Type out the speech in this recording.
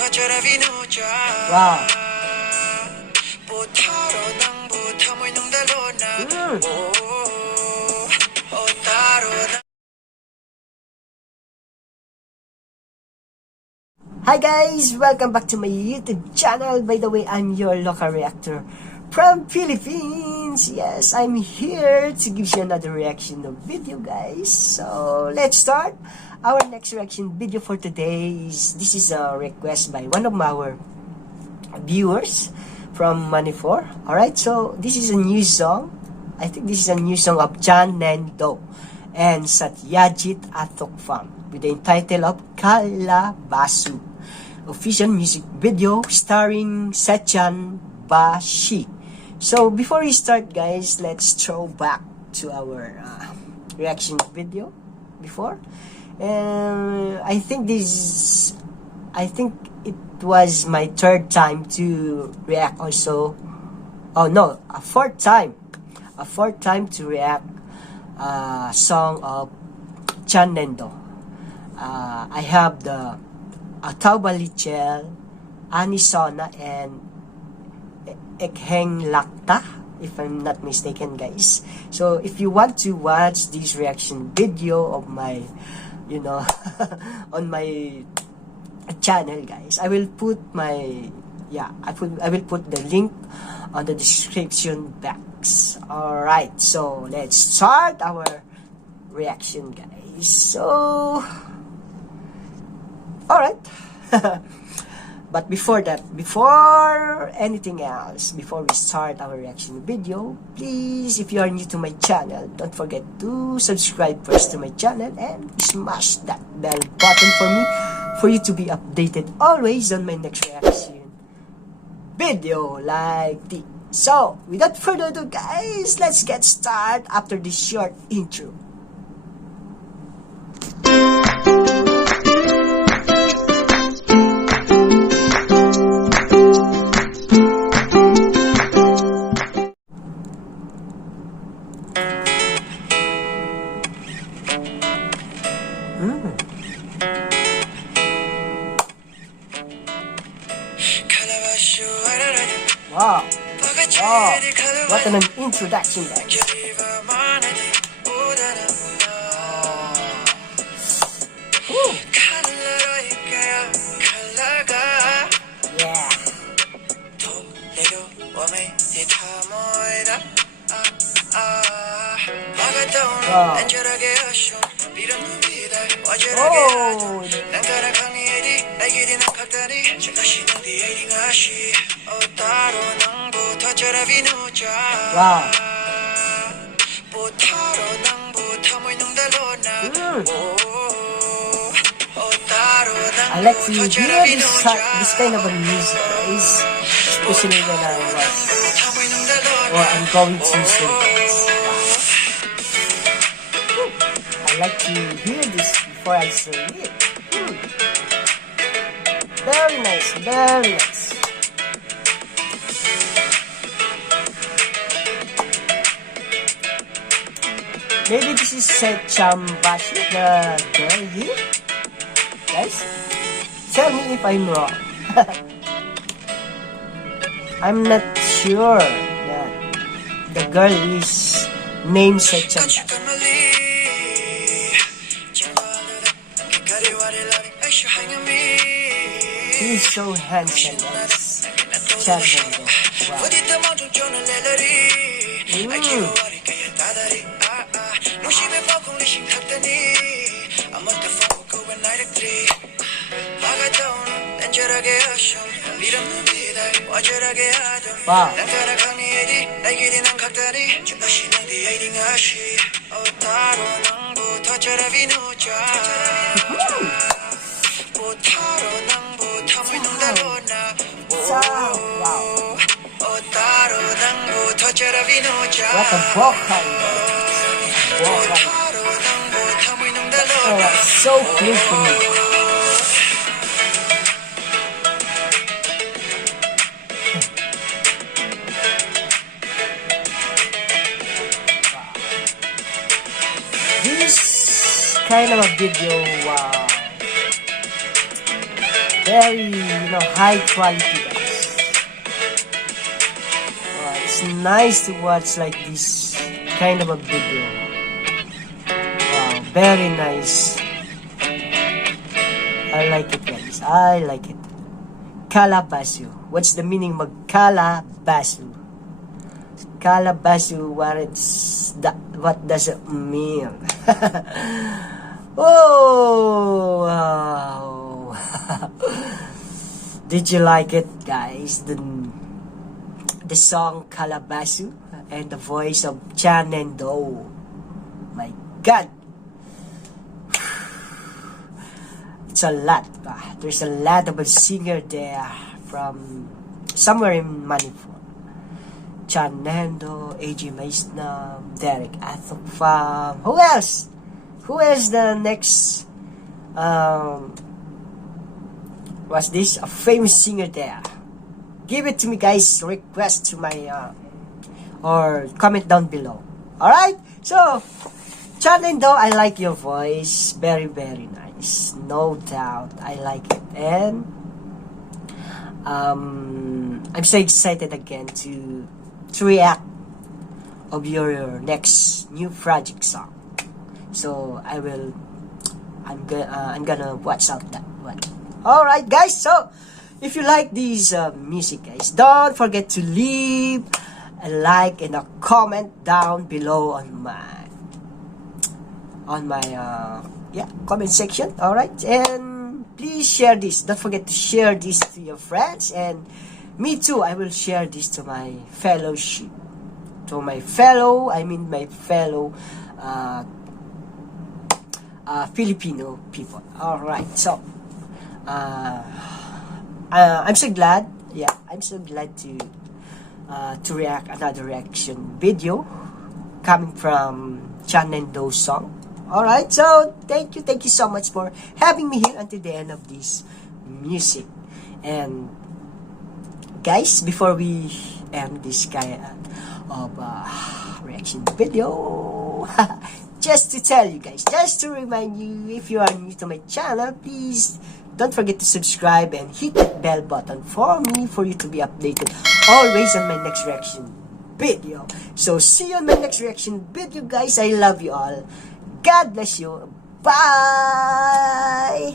Wow. Hi guys! Welcome back to my YouTube channel. By the way, I'm your local reactor from Philippines. Yes, I'm here to give you another reaction of video, guys. So, let's start. Our next reaction video for today this is a request by one of our viewers from Maneclang. Alright, so this is a new song. I think this is a new song of Ningthou Satyajit Athokpam with the title of Khallabasu. Official music video starring Satyajit. So before we start, guys, let's throw back to our reaction video before. I think it was my third time to react also. Oh no, a fourth time to react song of Ningthou. I have the Taubalichel, Anisona, and Ekheng Lakta, if I'm not mistaken, guys. So if you want to watch this reaction video of my, on my channel, guys, I will put my, I will put the link on the description box. Alright, so let's start our reaction, guys. So alright. But before anything else, before we start our reaction video, please, if you are new to my channel, don't forget to subscribe first to my channel and smash that bell button for you to be updated always on my next reaction video like this. So, without further ado, guys, let's get started after this short intro. Wow. Wow. What an introduction, guys. Yeah. Wow. Oh. Wow. I like to hear this kind of a music, guys, especially when I'm going to sing. I like to hear this before I sing it. Very nice, very nice. Maybe this is Satyajit, the girl here. Guys, tell me if I'm wrong. I'm not sure that the girl is named Satyajit. He's so handsome, guys. Ningthou. Wow. Wow. What a vocal. Oh, so clear for me. This kind of a video, wow. Very, high quality, guys. It's nice to watch like this kind of a video. Wow, very nice. I like it, guys. I like it. Khallabasu. What's the meaning mag Khallabasu? Khallabasu, what does it mean? Oh, wow. Did you like it, guys? The song Khallabasu and the voice of Ningthou. My God. It's a lot. There's a lot of a singer there from somewhere in Maneclang. Ningthou, A.J. Maisna, Derek Athokpam. Who else? Who is the next? Was this a famous singer there? Give it to me, guys. Request to my or comment down below. Alright? So, Ningthou, I like your voice. Very, very nice. No doubt. I like it. And I'm so excited again to react of your next new project song. So I'm gonna watch out that one. Alright, guys. So if you like these music, guys, don't forget to leave a like and a comment down below on my comment section. Alright, and please share this. Don't forget to share this to your friends, and me too, I will share this to my fellow Filipino people. Alright, so I'm so glad. Yeah, I'm so glad to react another reaction video coming from Ningthou song. Alright, so thank you so much for having me here until the end of this music. And guys, before we end this kind of reaction video, just to tell you guys, just to remind you, if you are new to my channel, please don't forget to subscribe and hit that bell button for me, for you to be updated always on my next reaction video. So see you on my next reaction video, guys. I love you all. God bless you. Bye.